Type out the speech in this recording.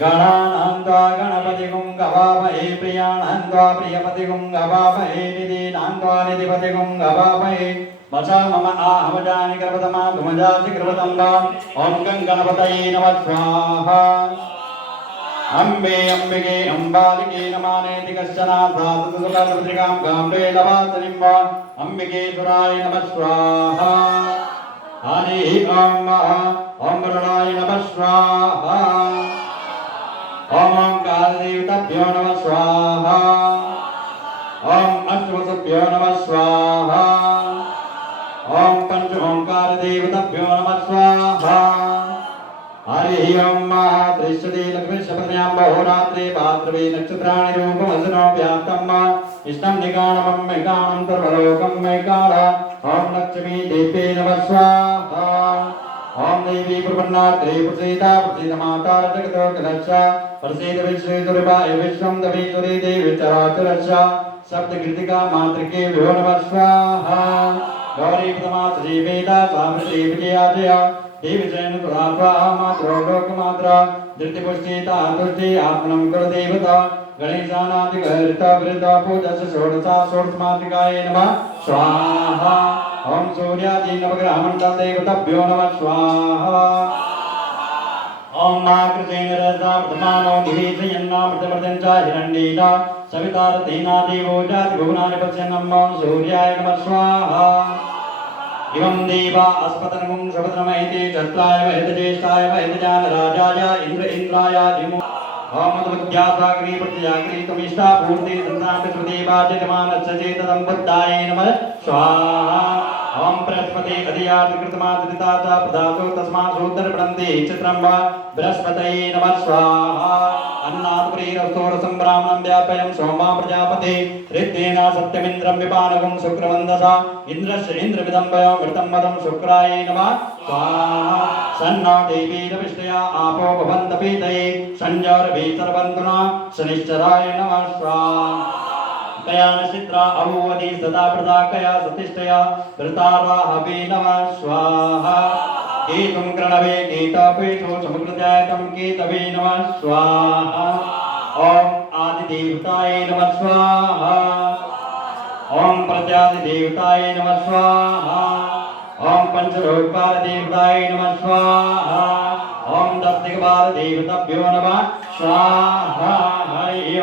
गणानान्त्वा गणपतिगुं गवामहे प्रियाणान्त्वा प्रियपतिगुं गवामहे निधीनान्त्वा निधिपतिगुं गवामहे वचा मम आहवजानि गर्भतमा धुमजाति गर्भतम्बा ॐ गणपतये नमः स्वाहा अम्बे अम्बिके अम्बालिके नमानेति कश्चन धातुसुखभद्रिकां गाम्बे लवासनिं वा अम्बिकेश्वराय नमः स्वाहा हरिः ॐ वरुणाय नमः स्वाहा ॐ ओंकारदेवताभ्यो नमः स्वाहा ॐ अष्टवसुभ्यो नमः स्वाहा ॐ पंच ओंकारदेवताभ्यो नमः स्वाहा हरिः ॐ दृश्यते लक्ष्मीशपत्न्यां बहुरात्रे भाद्रवे नक्षत्राणि रूपमसनो व्याप्तं इष्टं निगाणमं मेगाणं सर्वलोकं मेगाळ ॐ लक्ष्मी देवे नमः स्वाहा ॐ देवी प्रपन्नात्रे प्रसीदा प्रसीदमाता जगदोकलक्षा प्रसीद विश्वेश्वराय विश्वं दवीश्वरी देवी चराचरक्षा सप्तकृतिका मातृके भ्यो नमः स्वाहा गौरी प्रथमा श्रीवेदा सामृति विजयाजया देवी जैन पुरात्वा मात्रो लोकमात्रा धृतिपुष्टिता तुष्टि आत्मनं कुलदेवता गणेशानादिगहृता वृता पूजस षोडशा षोडशमातृकाय नमः स्वाहा ॐ सूर्यादि नवग्रहमण्डल देवताभ्यो नमः स्वाहा ॐ नाकृतेन रजता प्रथमानो निवेशयन्नामृतमृतं च हिरण्येन सविता रथेना देवो जाति भुवनानि पश्यन्नं ॐ सूर्याय नमः स्वाहा इमं देवा अस्पतनमुं शपथनमैते चत्राय महितज्येष्ठाय महितजानराजाय इन्द्राय धिमो ॐ प्रत्याग्री तमिष्टा पूर्ति संतानस्वदेवाचमानस्य चेतनं बुद्धाय नमः स्वाहा ॐ बृहस्पति अधियात्कृतमात्रिता च प्रदातो तस्मात् सूत्रपणन्ति चित्रं वा बृहस्पतये नमः स्वाहा अन्नात्प्रीरस्तोरसं ब्राह्मणं व्यापयं सोमा प्रजापते ऋद्येन सत्यमिन्द्रं विपानकं शुक्रवन्दसा इन्द्रस्य इन्द्रविदं वयो मृतं मदं शुक्राय नमः स्वाहा सन्नो देवीरविष्टया आपो भवन्त पीतये संयोरभि सर्वन्तुना शनिश्चराय नमः स्वाहा कयानचित्रा अभूवति सदा प्रदा कया सतिष्ठया धृताराहवे नमः स्वाहा केतुं कृणवे केतपेषु समुद्रजायतं केतवे नमः स्वाहा ॐ आदिदेवताय नमः स्वाहा ॐ प्रजादिदेवताय नमः स्वाहा ॐ पंचलोकपालदेवताय नमः स्वाहा ॐ दशदिक्पालदेवताभ्यो नमः स्वाहा हरि